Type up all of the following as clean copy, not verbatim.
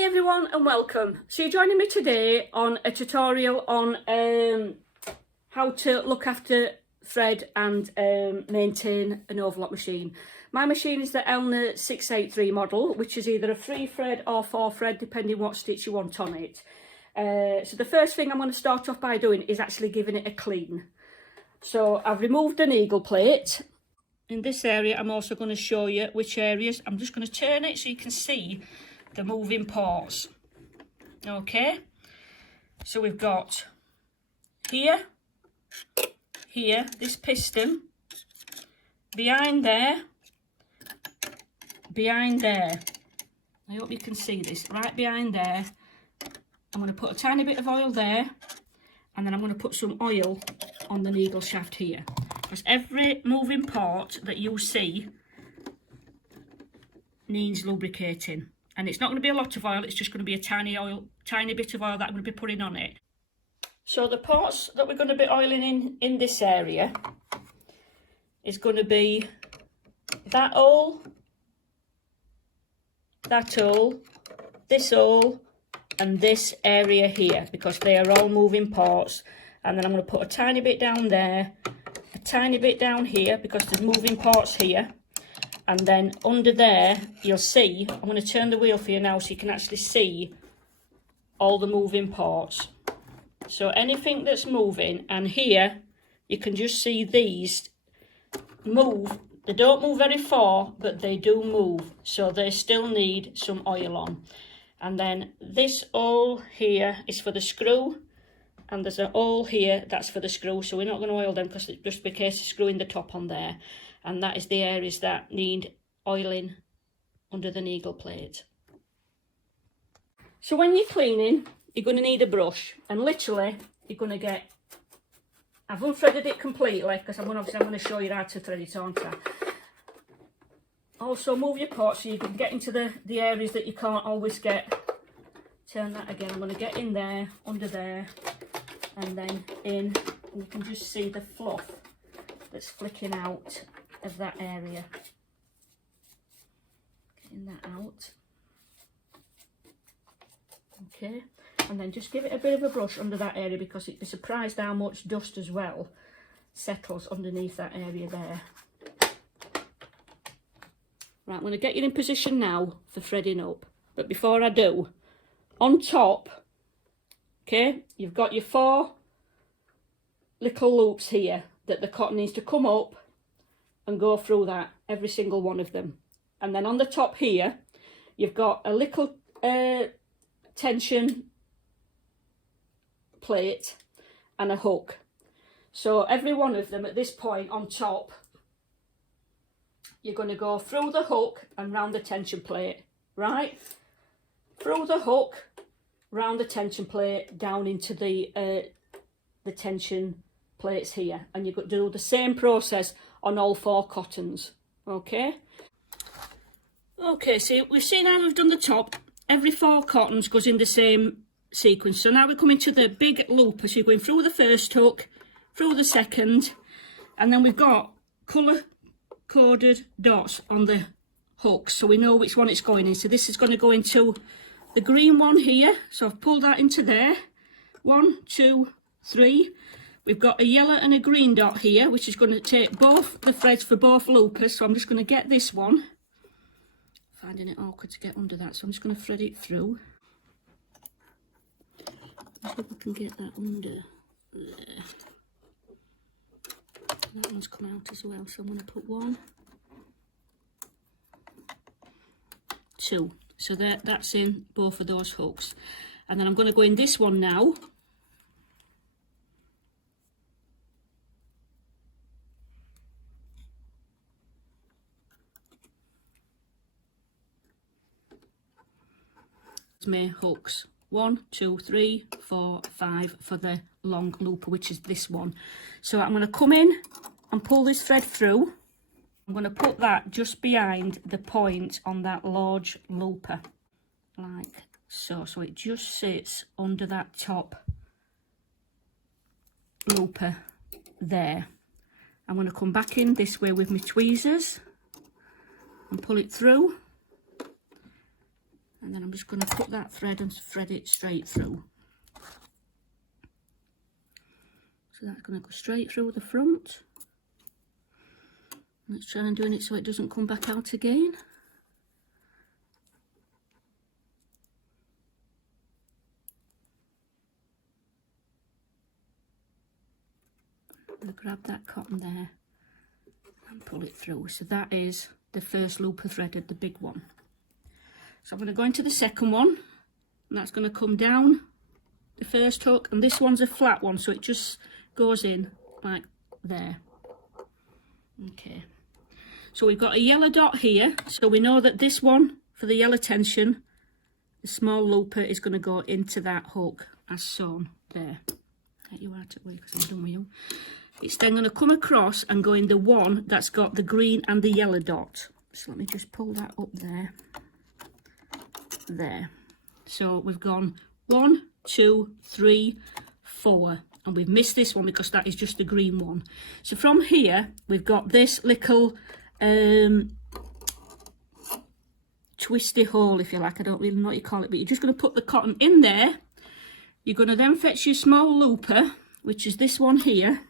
Hi everyone and welcome. So you're joining me today on a tutorial on how to look after thread and maintain an overlock machine. My machine is the Elna 683 model, which is either a 3 thread or 4 thread depending what stitch you want on it. So the first thing I'm going to start off by doing is actually giving it a clean. So I've removed an eagle plate. In this area I'm also going to show you which areas. I'm just going to turn it so you can see the moving parts. Okay, so we've got here, this piston, behind there, I hope you can see this, right behind there. I'm going to put a tiny bit of oil there, and then I'm going to put some oil on the needle shaft here, because every moving part that you see needs lubricating. And it's not going to be a lot of oil, it's just going to be a tiny bit of oil that I'm going to be putting on it. So the parts that we're going to be oiling in this area is going to be that hole, this hole, and this area here, because they are all moving parts. And then I'm going to put a tiny bit down there, a tiny bit down here, because there's moving parts here. And then under there, you'll see, I'm going to turn the wheel for you now so you can actually see all the moving parts. So anything that's moving, and here you can just see these move. They don't move very far, but they do move. So they still need some oil on. And then this hole here is for the screw. And there's a hole here that's for the screw. So we're not going to oil them because it's just in case of screwing the top on there. And that is the areas that need oiling under the needle plate. So when you're cleaning, you're going to need a brush, and literally you're going to get, I've unthreaded it completely because I'm going to show you how to thread it, aren't I? Also move your pot so you can get into the areas that you can't always get. Turn that again. I'm going to get in there, under there, and then in, and you can just see the fluff that's flicking out of that area. Getting that out. Okay, and then just give it a bit of a brush under that area, because you'd be surprised how much dust as well settles underneath that area there. Right, I'm going to get you in position now for threading up, but before I do, on top, okay, you've got your 4 little loops here that the cotton needs to come up and go through that, every single one of them. And then on the top here, you've got a little tension plate and a hook. So every one of them at this point on top, you're going to go through the hook and round the tension plate, right? Through the hook, round the tension plate, down into the tension plates here. And you've got to do the same process on all 4 cottons, okay? Okay, so we've seen how we've done the top. Every 4 cottons goes in the same sequence. So now we're coming to the big looper. So you're going through the first hook, through the second, and then we've got colour-coded dots on the hooks, so we know which one it's going in. So this is going to go into the green one here. So I've pulled that into there. 1, 2, 3. We've got a yellow and a green dot here, which is going to take both the threads for both loopers. So I'm just going to get this one. Finding it awkward to get under that, so I'm just going to thread it through. Let's see if I can get that under there. That one's come out as well, so I'm going to put 1, 2. So that's in both of those hooks. And then I'm going to go in this one now. My hooks 1, 2, 3, 4, 5 for the long looper, which is this one. So I'm going to come in and pull this thread through. I'm going to put that just behind the point on that large looper, like so. So it just sits under that top looper there. I'm going to come back in this way with my tweezers and pull it through. And then I'm just going to cut that thread and thread it straight through. So that's going to go straight through the front. Let's try and doing it so it doesn't come back out again. I'll grab that cotton there and pull it through. So that is the first loop of threaded, the big one. So I'm going to go into the second one, and that's going to come down the first hook, and this one's a flat one, so it just goes in like there. Okay, so we've got a yellow dot here, so we know that this one for the yellow tension, the small looper is going to go into that hook as sewn there. Get you out of the way because I'm done with you. It's then going to come across and go in the one that's got the green and the yellow dot. So let me just pull that up there. There. So we've gone 1, 2, 3, 4, and we've missed this one because that is just the green one. So from here we've got this little twisty hole, if you like. I don't really know what you call it, but you're just going to put the cotton in there. You're going to then fetch your small looper, which is this one here.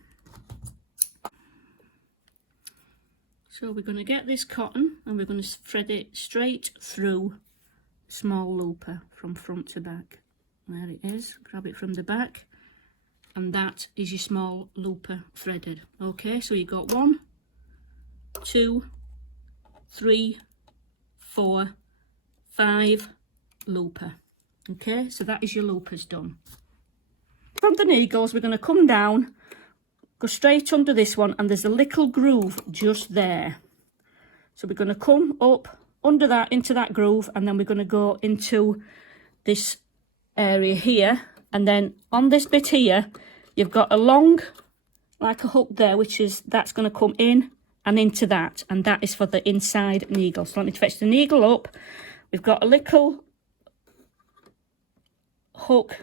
So we're going to get this cotton and we're going to thread it straight through the small looper from front to back. There it is. Grab it from the back, and that is your small looper threaded. Okay, so you got 1, 2, 3, 4, 5 looper. Okay, so that is your loopers done. From the needles, we're going to come down, go straight under this one, and there's a little groove just there. So we're going to come up under that, into that groove, and then we're going to go into this area here, and then on this bit here, you've got a long, like a hook there, that's going to come in and into that, and that is for the inside needle. So let me fetch the needle up. We've got a little hook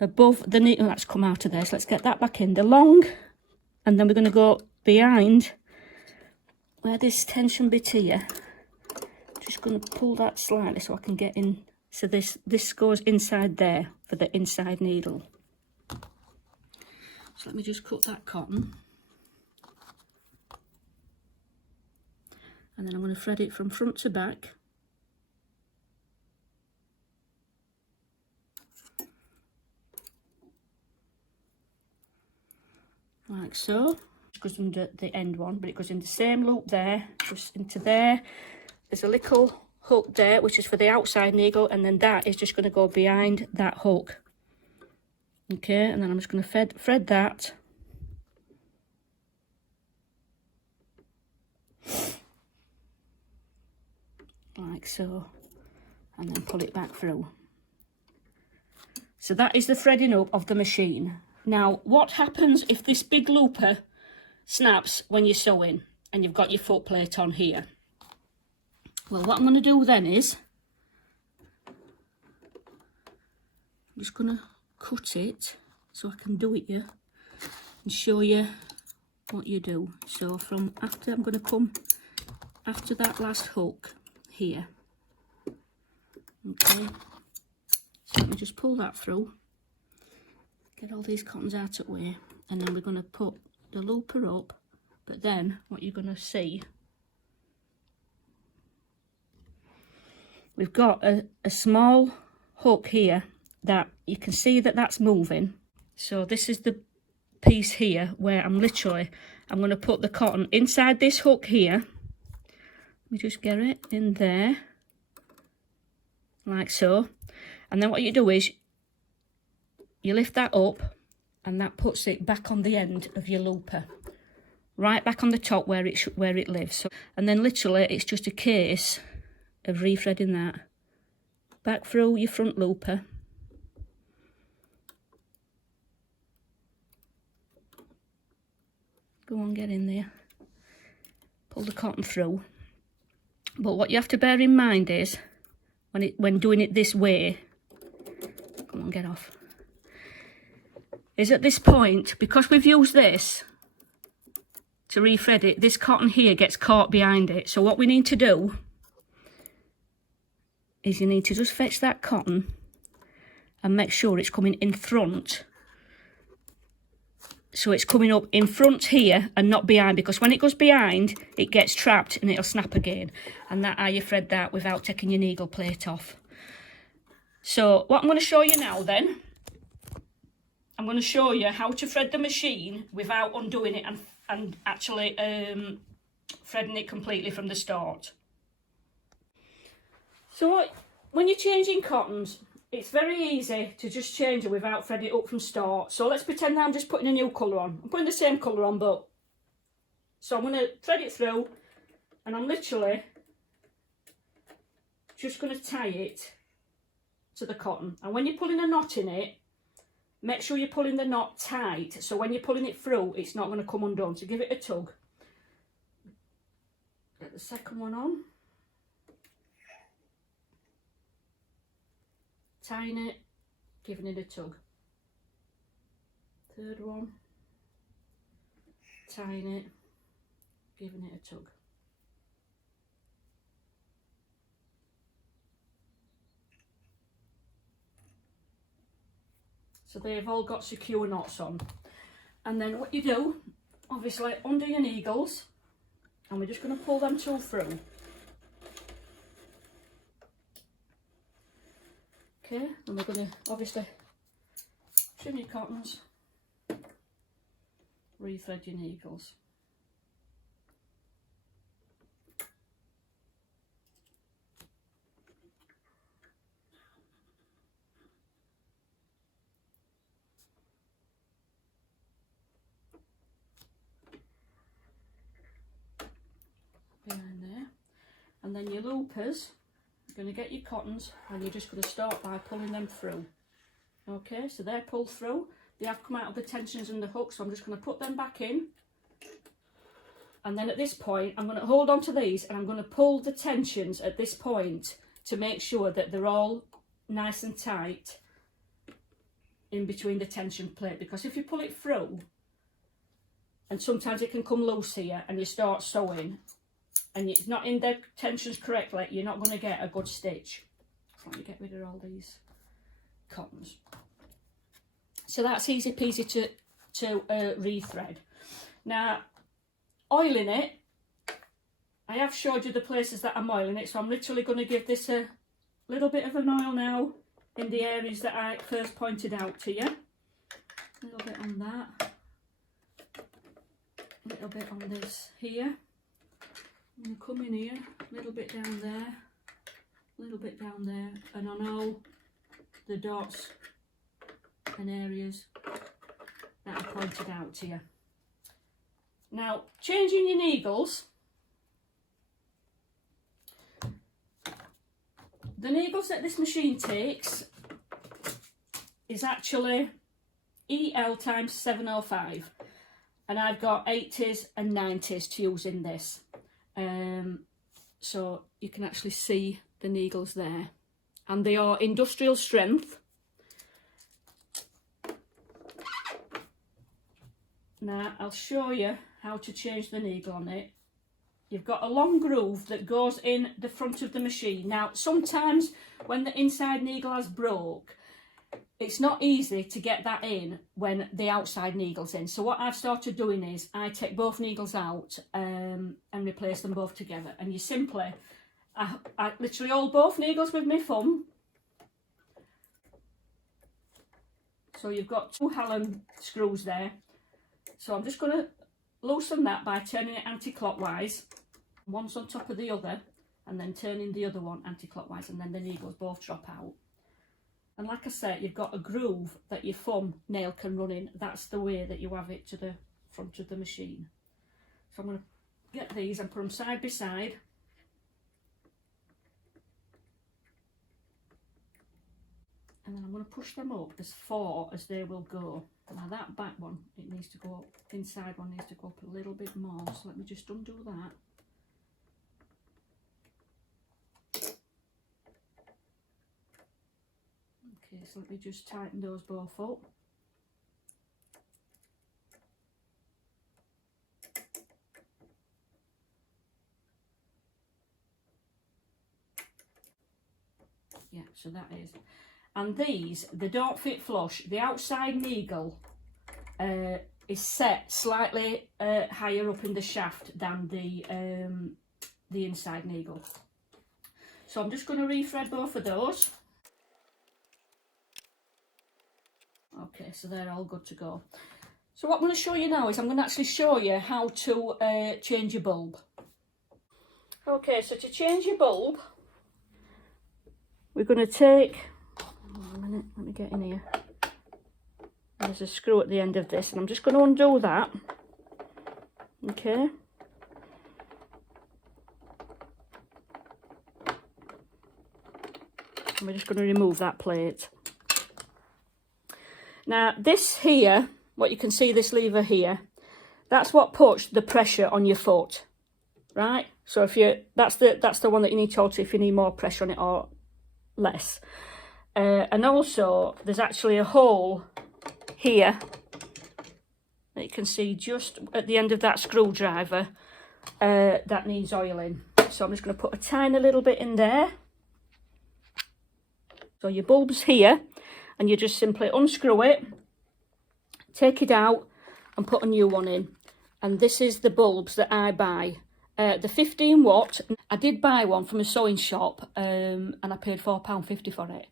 above the needle that's come out of there, so let's get that back in, the long, and then we're going to go behind where this tension bit here. Just going to pull that slightly so I can get in. So this goes inside there for the inside needle. So let me just cut that cotton, and then I'm going to thread it from front to back. Like so. It goes under the end one, but it goes in the same loop there, just into there. There's a little hook there, which is for the outside needle, and then that is just going to go behind that hook. Okay, and then I'm just going to thread that. Like so. And then pull it back through. So that is the threading up of the machine. Now, what happens if this big looper snaps when you're sewing and you've got your foot plate on here? Well, what I'm going to do then is, I'm just going to cut it so I can do it here and show you what you do. So from after, I'm going to come after that last hook here. Okay, so let me just pull that through, get all these cottons out of the way, and then we're going to put the looper up. But then what you're going to see, we've got a small hook here that you can see that's moving. So this is the piece here where I'm going to put the cotton inside this hook here. Let me just get it in there, like so. And then what you do is you lift that up, and that puts it back on the end of your looper, right back on the top where it lives. So, and then literally it's just a case of re-threading that back through your front looper. Go on, get in there, pull the cotton through. But what you have to bear in mind is when doing it this way, come on, get off, is at this point, because we've used this to re-thread it, this cotton here gets caught behind it. So what we need to do is you need to just fetch that cotton and make sure it's coming in front. So it's coming up in front here and not behind, because when it goes behind, it gets trapped and it'll snap again. And that's how you thread that without taking your needle plate off. So what I'm going to show you now then, I'm going to show you how to thread the machine without undoing it and actually threading it completely from the start. So when you're changing cottons, it's very easy to just change it without threading it up from start. So let's pretend that I'm just putting a new colour on. I'm putting the same colour on, but... So I'm going to thread it through, and I'm literally just going to tie it to the cotton. And when you're pulling a knot in it, make sure you're pulling the knot tight, so when you're pulling it through, it's not going to come undone. So give it a tug. Get the second one on. Tying it, giving it a tug. Third one. Tying it, giving it a tug. So they've all got secure knots on. And then what you do, obviously undo your needles, and we're just going to pull them two through. Okay, and we're going to obviously trim your cottons, rethread your needles. Behind there, and then your loopers, you're going to get your cottons and you're just going to start by pulling them through. Okay, so they're pulled through, they have come out of the tensions and the hooks, so I'm just going to put them back in, and then at this point I'm going to hold on to these and I'm going to pull the tensions at this point to make sure that they're all nice and tight in between the tension plate, because if you pull it through, and sometimes it can come loose here and you start sewing and it's not in the tensions correctly, you're not going to get a good stitch. So let me get rid of all these cottons. So that's easy peasy to rethread. Now, oiling it, I have showed you the places that I'm oiling it, so I'm literally going to give this a little bit of an oil now in the areas that I first pointed out to you. A little bit on that, a little bit on this here. I'm going to come in here, a little bit down there, a little bit down there, and on all the dots and areas that I pointed out to you. Now, changing your needles. The needles that this machine takes is actually EL times 705, and I've got 80s and 90s to use in this. So you can actually see the needles there, and they are industrial strength. Now I'll show you how to change the needle on it. You've got a long groove that goes in the front of the machine. Now sometimes when the inside needle has broke, it's not easy to get that in when the outside needle's in. So what I've started doing is I take both needles out and replace them both together. And you simply, I literally hold both needles with my thumb. So you've got two Allen screws there. So I'm just going to loosen that by turning it anti-clockwise. One's on top of the other, and then turning the other one anti-clockwise, and then the needles both drop out. And like I said, you've got a groove that your thumb nail can run in. That's the way that you have it to the front of the machine. So I'm going to get these and put them side by side. And then I'm going to push them up as far as they will go. Now that back one, it needs to go up, inside one needs to go up a little bit more. So let me just undo that. Okay, so let me just tighten those both up. Yeah, so that is. And these, they don't fit flush. The outside needle is set slightly higher up in the shaft than the inside needle. So I'm just going to rethread both of those. Okay, so they're all good to go. So what I'm going to show you now is I'm going to actually show you how to change your bulb. Okay, so to change your bulb, we're going to take, hold on a minute, let me get in here. There's a screw at the end of this, and I'm just going to undo that. Okay. And we're just going to remove that plate. Now this here, what you can see, this lever here, that's what puts the pressure on your foot, right? So if you, that's the one that you need to alter if you need more pressure on it or less. And also there's actually a hole here that you can see just at the end of that screwdriver that needs oiling. So I'm just going to put a tiny little bit in there. So your bulb's here, and you just simply unscrew it, take it out and put a new one in. And this is the bulbs that I buy. The 15 watt, I did buy one from a sewing shop and I paid £4.50 for it.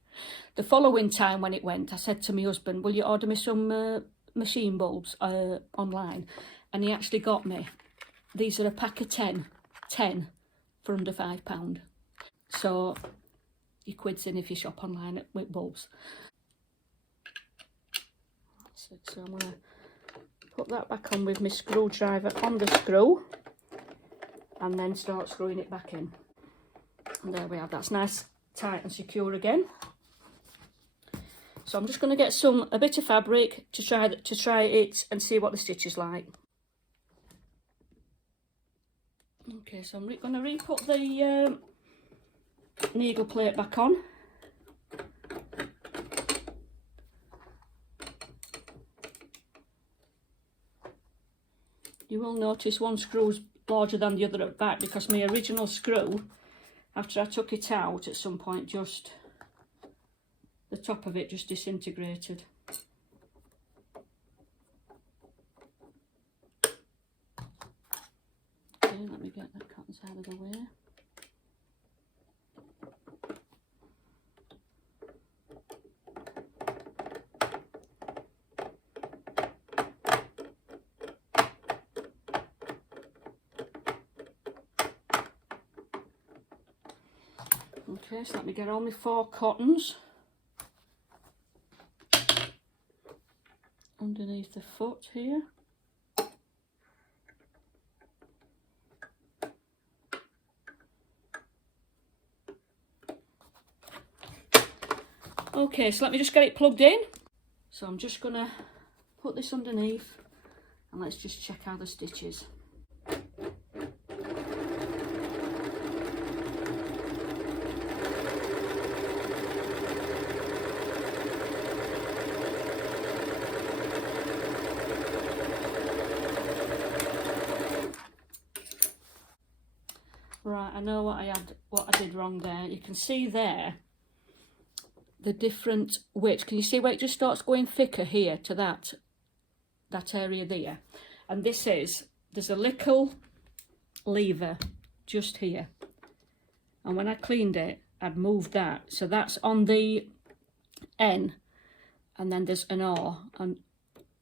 The following time when it went, I said to my husband, will you order me some machine bulbs online? And he actually got me. These are a pack of 10 for under £5. So your quid's in if you shop online with bulbs. So I'm going to put that back on with my screwdriver on the screw and then start screwing it back in. And there we have, that's nice, tight and secure again. So I'm just going to get a bit of fabric to try it and see what the stitch is like. Okay, so I'm going to re-put the needle plate back on. You will notice one screw's larger than the other at the back because my original screw, after I took it out at some point, just the top of it just disintegrated. Okay, let me get that cotton side of the way. Okay, so let me get all my 4 cottons underneath the foot here. Okay, so let me just get it plugged in. So I'm just going to put this underneath and let's just check how the stitch is. Right, I know what I did wrong there. You can see there the different width. Can you see where it just starts going thicker here to that area there? And there's a little lever just here. And when I cleaned it, I'd moved that. So that's on the N, and then there's an R, and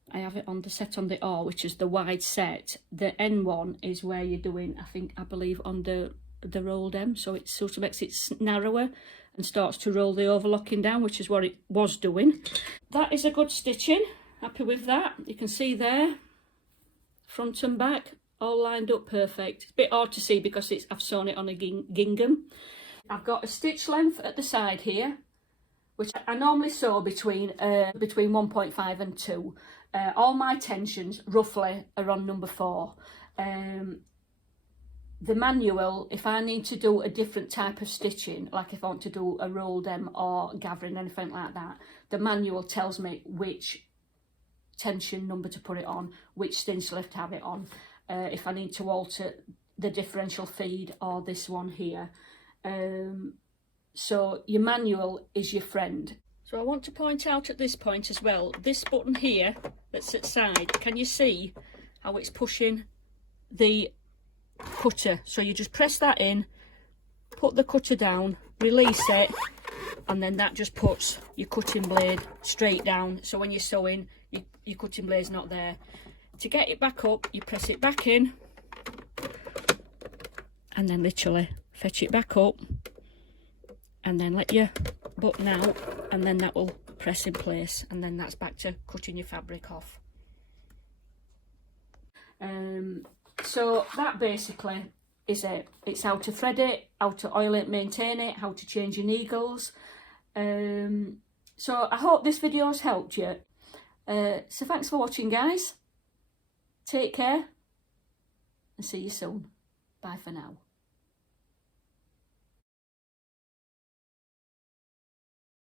I have it on the set on the R, which is the wide set. The N one is where you're doing, I believe, on the rolled M, so it sort of makes it narrower and starts to roll the overlocking down, which is what it was doing. That is a good stitching. Happy with that. You can see there, front and back, all lined up perfect. It's a bit hard to see because I've sewn it on a gingham. I've got a stitch length at the side here, which I normally sew between 1.5 and 2. All my tensions roughly are on number 4. The manual, if I need to do a different type of stitching, like if I want to do a rolled M or gathering, anything like that, the manual tells me which tension number to put it on, which stitch length to have it on, if I need to alter the differential feed or this one here. so your manual is your friend. So I want to point out at this point as well, this button here that's at side, can you see how it's pushing the cutter? So you just press that in, put the cutter down, release it, and then that just puts your cutting blade straight down. So when you're sewing, your cutting blade's not there. To get it back up, you press it back in, and then literally fetch it back up, and then let your button out, and then that will press in place, and then that's back to cutting your fabric off. So that basically is it. It's how to thread it, how to oil it, maintain it, how to change your needles. So I hope this video has helped you. So thanks for watching, guys. Take care and see you soon. Bye for now.